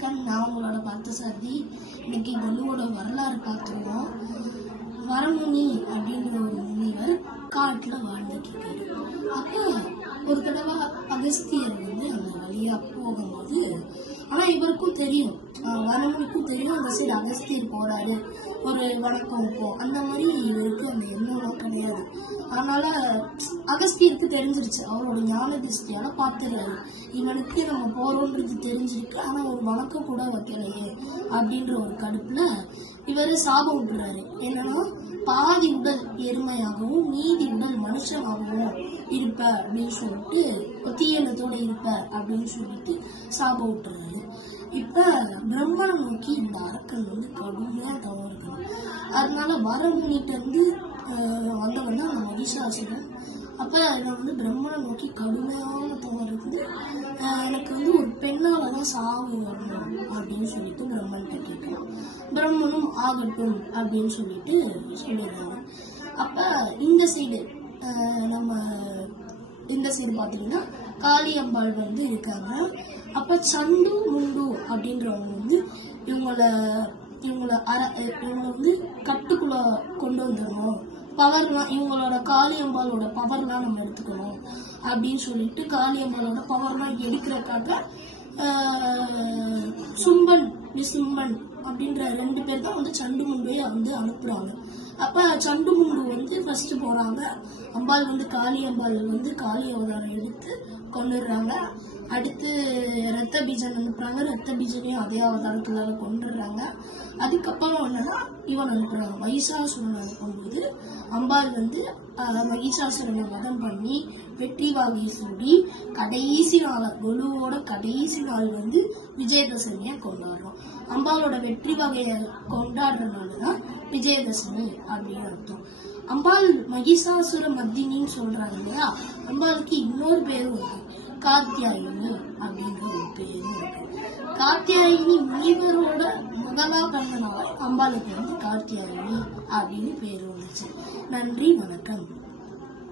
வணக்கம். நான் உங்களோட பார்த்தசாரதி. இன்னைக்கு குருவோட வரலாறு பார்த்துருவோம். வரமுனி அப்படின்ற ஒரு முனிவர் காட்டில் வாழ்ந்துட்டு இருக்காரு. அப்போ ஒரு தடவை அகஸ்தியர் அந்த வழியா போகும்போது, ஆனா இவருக்கும் தெரியும், வரமுனிக்கும் தெரியும் அந்த சைடு அகஸ்தியர் போறாரு, ஒரு வணக்கம் வைப்போம் அந்த மாதிரி இவருக்கு அந்த எண்ணம் கிடையாது. அதனால அகஸ்தியருக்கு தெரிஞ்சிருச்சு, அவரோட ஞான திருஷ்டியால பார்த்துறாரு, இவனுக்கு நம்ம போறோன்றது தெரிஞ்சிருக்கு, ஆனா ஒரு வணக்கம் கூட வைக்கலையே அப்படின்ற ஒரு கடுப்புல இவரு சாபம் விட்டுறாரு. என்னன்னா, பாதி உடல் எருமையாகவும் மீதி உடல் மனுஷனாகவும் இருப்ப அப்படின்னு சொல்லிட்டு, தீயனத்தோட இருப்ப அப்படின்னு சொல்லிட்டு சாபம் விட்டுறாரு. இப்ப பிரம்மனை நோக்கி இந்த அரக்கன் கடுமையா தவறு இருக்கணும். அதனால வரமுனிட்ட இருந்து வந்தவன் தான் அந்த மகிஷாசுரன். அப்ப இவன் பிரம்மனை நோக்கி கடுமையான தவறு இருந்து, எனக்கு ஒரு பெண்ணாலதான் சாவு வரணும் அப்படின்னு சொல்லிட்டு பிரம்மன்கிட்ட கேட்கணும். பிரம்மனும் ஆகட்டும் அப்படின்னு சொல்லிட்டு சொல்லிடுறாங்க. அப்ப இந்த சைடு நம்ம இந்த சைடு பாத்தீங்கன்னா காளியம்பாள் இருக்காங்க. அப்ப சண்டு முண்டு அப்படின்றவங்க இவங்கள கட்டுக்குள்ள கொண்டு வந்துடணும், பவர்லாம் இவங்களோட காளியம்பாளோட பவர்லாம் நம்ம எடுத்துக்கணும் அப்படின்னு சொல்லிட்டு காளியம்பாளோட பவர்லாம் எடுக்கிறக்காக சும்பன் நிசும்பன் அப்படின்ற 2 பேர் தான் சண்டு முண்டையை அனுப்புறாங்க. அப்ப சண்டு முண்டு ஃபர்ஸ்ட் போறாங்க. அம்பாள் காளி அம்பாள் காளி அவதாரம் எடுத்து கொண்டுடுறாங்க. அடுத்து ரத்த பீஜன் அனுப்புறாங்க. ரத்த பீஜனையும் அதே அவதாரத்துல கொண்டுடுறாங்க. அதுக்கப்புறம் என்னன்னா இவன் அனுப்புறாங்க, மகிஷாசுரன் அனுப்பும்போது அம்பாள் மகிஷாசுரனை வதம் பண்ணி வெற்றி வாகை சூடி கடைசி நாள், குருவோட கடைசி நாள் விஜயதசமியை கொண்டாடுறோம். அம்பாளோட வெற்றி வகையை கொண்டாடுறதுனாலதான் விஜயதசமி அப்படின்னு அர்த்தம். அம்பாள் மகிஷாசுர மர்தினின்னு சொல்றாங்க இல்லையா, அம்பாளுக்கு இன்னொரு பேரும் காத்தியாயினி அப்படின்ற ஒரு பேரும் இருக்கு. காத்தியாயினி முனிவரோட முதலா பிறந்தனால அம்பாளுக்கு காத்தியாயினி அப்படின்னு பேர் வந்துச்சு. நன்றி, வணக்கம்.